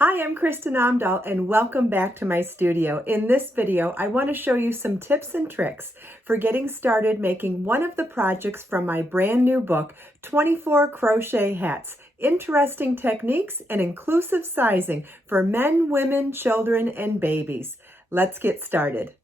Hi, I'm Kristin Omdahl and welcome back to my studio. In this video, I want to show you some tips and tricks for getting started making one of the projects from my brand new book, 24 Crochet Hats, Interesting Techniques and Inclusive Sizing for Men, Women, Children, and Babies. Let's get started.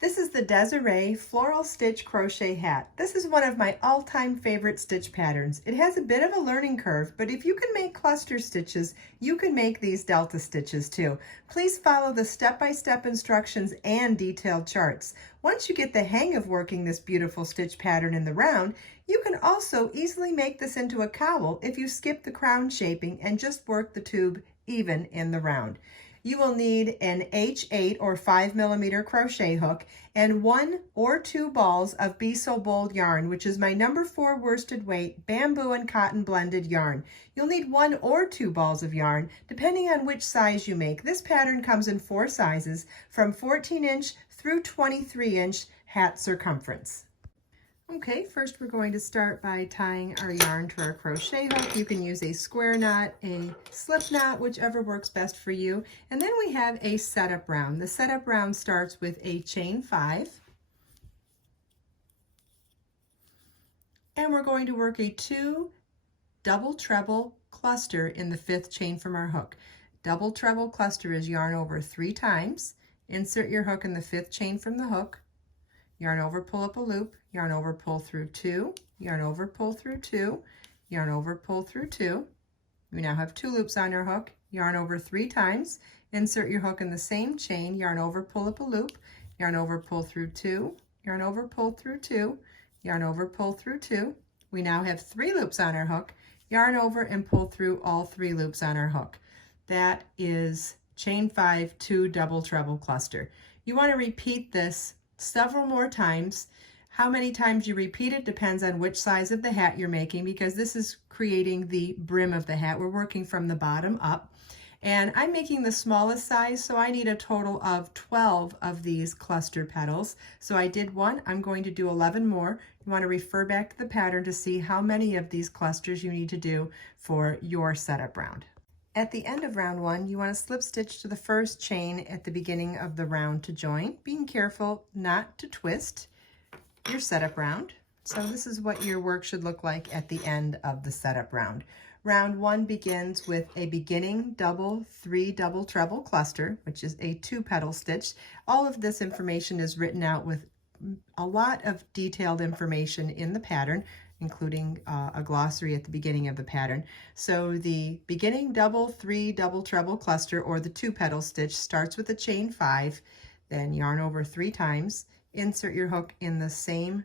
This is the Desiree Floral Stitch Crochet Hat. This is one of my all-time favorite stitch patterns. It has a bit of a learning curve, but if you can make cluster stitches, you can make these delta stitches too. Please follow the step-by-step instructions and detailed charts. Once you get the hang of working this beautiful stitch pattern in the round, you can also easily make this into a cowl if you skip the crown shaping and just work the tube even in the round. You will need an H8 or 5mm crochet hook and 1 or 2 balls of Be So Bold yarn, which is my number 4 worsted weight bamboo and cotton blended yarn. You'll need 1 or 2 balls of yarn, depending on which size you make. This pattern comes in 4 sizes, from 14-inch through 23-inch hat circumference. Okay, first we're going to start by tying our yarn to our crochet hook. You can use a square knot, a slip knot, whichever works best for you. And then we have a setup round. The setup round starts with a chain 5. And we're going to work a 2 double treble cluster in the 5th chain from our hook. Double treble cluster is yarn over 3 times. Insert your hook in the 5th chain from the hook. Yarn over, pull up a loop, yarn over, pull through 2, yarn over, pull through 2, yarn over, pull through 2. We now have 2 loops on your hook, yarn over 3 times, insert your hook in the same chain, yarn over, pull up a loop, yarn over, pull through 2, yarn over, pull through 2, yarn over, pull through 2. We now have 3 loops on our hook, yarn over and pull through all 3 loops on our hook. That is chain 5, 2 double treble cluster. You want to repeat this several more times. How many times you repeat it depends on which size of the hat you're making, because this is creating the brim of the hat. We're working from the bottom up, and I'm making the smallest size, so I need a total of 12 of these cluster petals. So I did 1, I'm going to do 11 more. You want to refer back to the pattern to see how many of these clusters you need to do for your setup round. At the end of round 1, you want to slip stitch to the first chain at the beginning of the round to join, being careful not to twist your setup round. So this is what your work should look like at the end of the setup round. Round 1 begins with a beginning double 3 double treble cluster, which is a 2 petal stitch. All of this information is written out with a lot of detailed information in the pattern, including a glossary at the beginning of the pattern. So the beginning double 3 double treble cluster, or the 2 petal stitch, starts with a chain 5, then yarn over 3 times, insert your hook in the same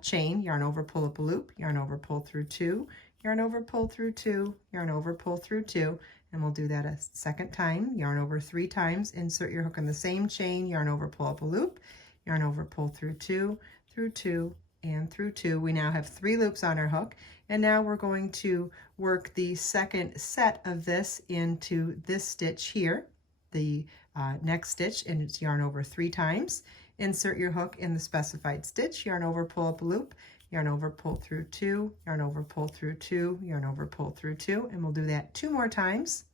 chain, yarn over, pull up a loop, yarn over, pull through 2, yarn over, pull through 2, yarn over, pull through 2, and we'll do that a second time. Yarn over 3 times, insert your hook in the same chain, yarn over, pull up a loop, yarn over, pull through 2, through 2, and through 2. We now have 3 loops on our hook, and now we're going to work the second set of this into this stitch here, the next stitch, and it's yarn over 3 times. Insert your hook in the specified stitch, yarn over, pull up a loop, yarn over, pull through 2, yarn over, pull through 2, yarn over, pull through 2, and we'll do that 2 more times.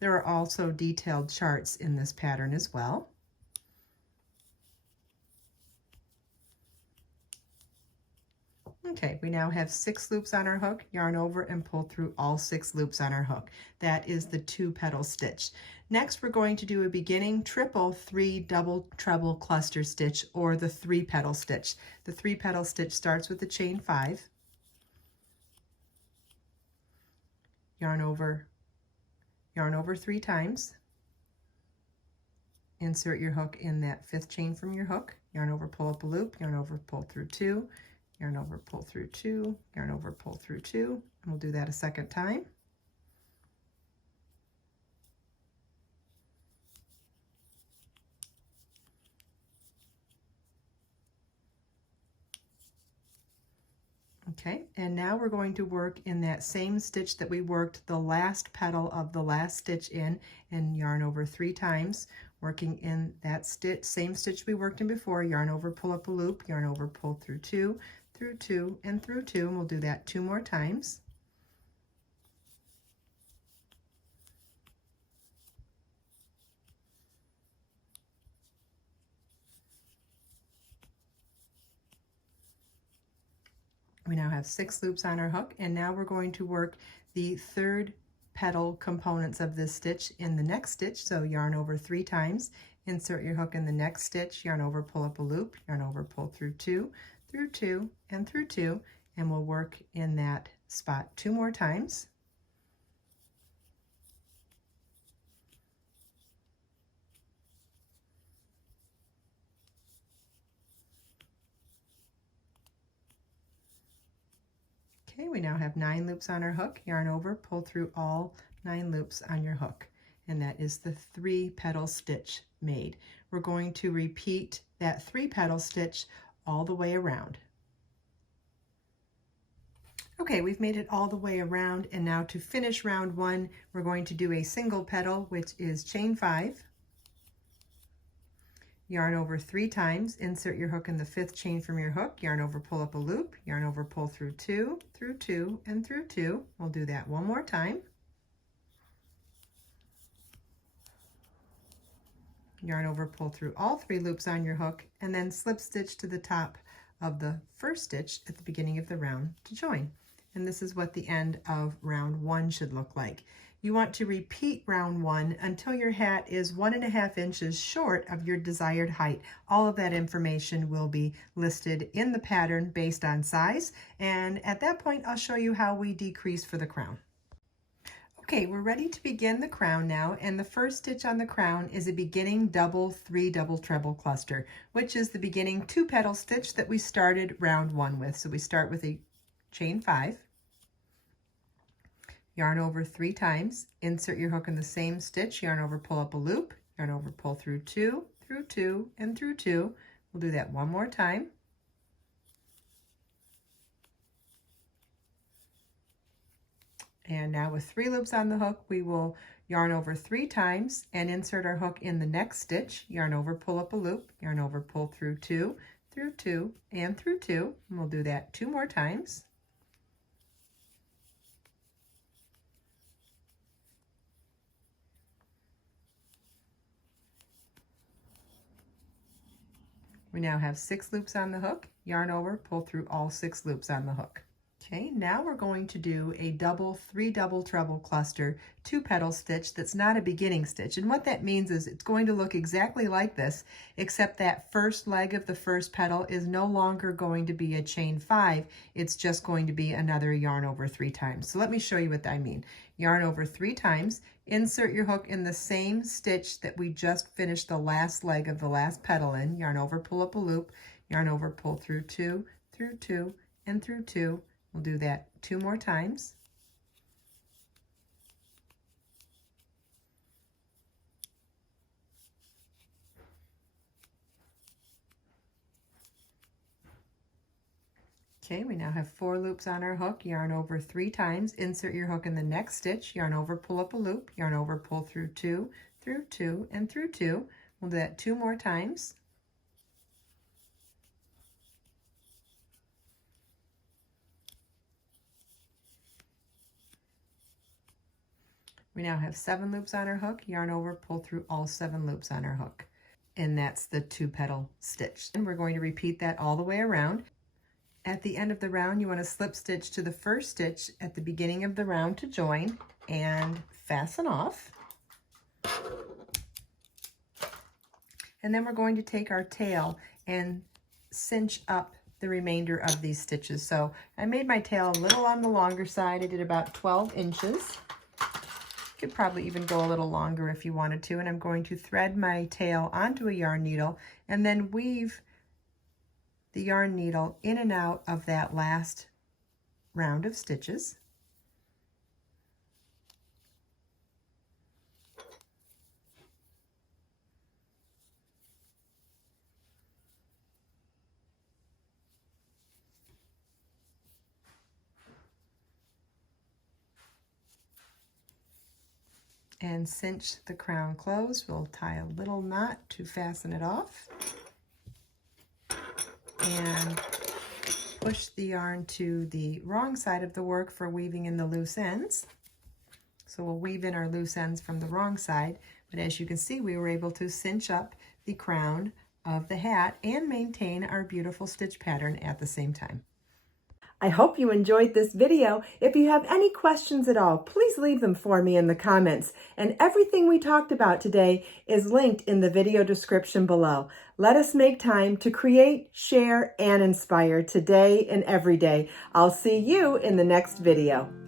There are also detailed charts in this pattern as well. Okay, we now have 6 loops on our hook, yarn over and pull through all 6 loops on our hook. That is the 2 petal stitch. Next, we're going to do a beginning triple 3 double treble cluster stitch, or the 3 petal stitch. The 3 petal stitch starts with the chain 5, yarn over 3 times, insert your hook in that 5th chain from your hook, yarn over, pull up a loop, yarn over, pull through 2, yarn over, pull through 2, yarn over, pull through 2, and we'll do that a second time. Okay, and now we're going to work in that same stitch that we worked the last petal of the last stitch in, and yarn over 3 times, working in that stitch, same stitch we worked in before, yarn over, pull up a loop, yarn over, pull through 2, through 2, and through 2, and we'll do that 2 more times. We now have 6 loops on our hook, and now we're going to work the third petal components of this stitch in the next stitch. So yarn over 3 times, insert your hook in the next stitch, yarn over, pull up a loop, yarn over, pull through 2, through 2, and through 2, and we'll work in that spot 2 more times. Okay, we now have 9 loops on our hook, yarn over, pull through all 9 loops on your hook, and that is the 3 petal stitch made. We're going to repeat that 3 petal stitch all the way around. Okay, we've made it all the way around, and now to finish round 1, we're going to do a single petal, which is chain 5. Yarn over 3 times, insert your hook in the 5th chain from your hook, yarn over, pull up a loop, yarn over, pull through 2, through 2, and through 2. We'll do that one more time. Yarn over, pull through all 3 loops on your hook, and then slip stitch to the top of the first stitch at the beginning of the round to join. And this is what the end of round 1 should look like. You want to repeat round 1 until your hat is 1.5 inches short of your desired height. All of that information will be listed in the pattern based on size, and at that point I'll show you how we decrease for the crown. Okay, we're ready to begin the crown now, and the first stitch on the crown is a beginning double 3 double treble cluster, which is the beginning 2 petal stitch that we started round 1 with. So we start with a chain 5. Yarn over 3 times, insert your hook in the same stitch, yarn over, pull up a loop, yarn over, pull through 2, through 2, and through 2. We'll do that one more time. And now with 3 loops on the hook, we will yarn over 3 times and insert our hook in the next stitch, yarn over, pull up a loop, yarn over, pull through 2, through 2, and through 2. And we'll do that 2 more times. We now have 6 loops on the hook, yarn over, pull through all 6 loops on the hook. Okay, now we're going to do a double 3 double treble cluster 2 petal stitch that's not a beginning stitch. And what that means is it's going to look exactly like this, except that first leg of the first petal is no longer going to be a chain 5. It's just going to be another yarn over 3 times. So let me show you what I mean. Yarn over 3 times, insert your hook in the same stitch that we just finished the last leg of the last petal in, yarn over, pull up a loop, yarn over, pull through 2, through 2, and through 2. We'll do that 2 more times. Okay, we now have 4 loops on our hook, yarn over 3 times, insert your hook in the next stitch, yarn over, pull up a loop, yarn over, pull through 2, through 2, and through 2. We'll do that 2 more times. We now have 7 loops on our hook, yarn over, pull through all 7 loops on our hook. And that's the 2 petal stitch. And we're going to repeat that all the way around. At the end of the round, you want to slip stitch to the first stitch at the beginning of the round to join and fasten off. And then we're going to take our tail and cinch up the remainder of these stitches. So I made my tail a little on the longer side. I did about 12 inches. Could probably even go a little longer if you wanted to, and I'm going to thread my tail onto a yarn needle and then weave the yarn needle in and out of that last round of stitches. And cinch the crown closed. We'll tie a little knot to fasten it off and push the yarn to the wrong side of the work for weaving in the loose ends. So we'll weave in our loose ends from the wrong side, but as you can see, we were able to cinch up the crown of the hat and maintain our beautiful stitch pattern at the same time. I hope you enjoyed this video. If you have any questions at all, please leave them for me in the comments. And everything we talked about today is linked in the video description below. Let us make time to create, share, and inspire today and every day. I'll see you in the next video.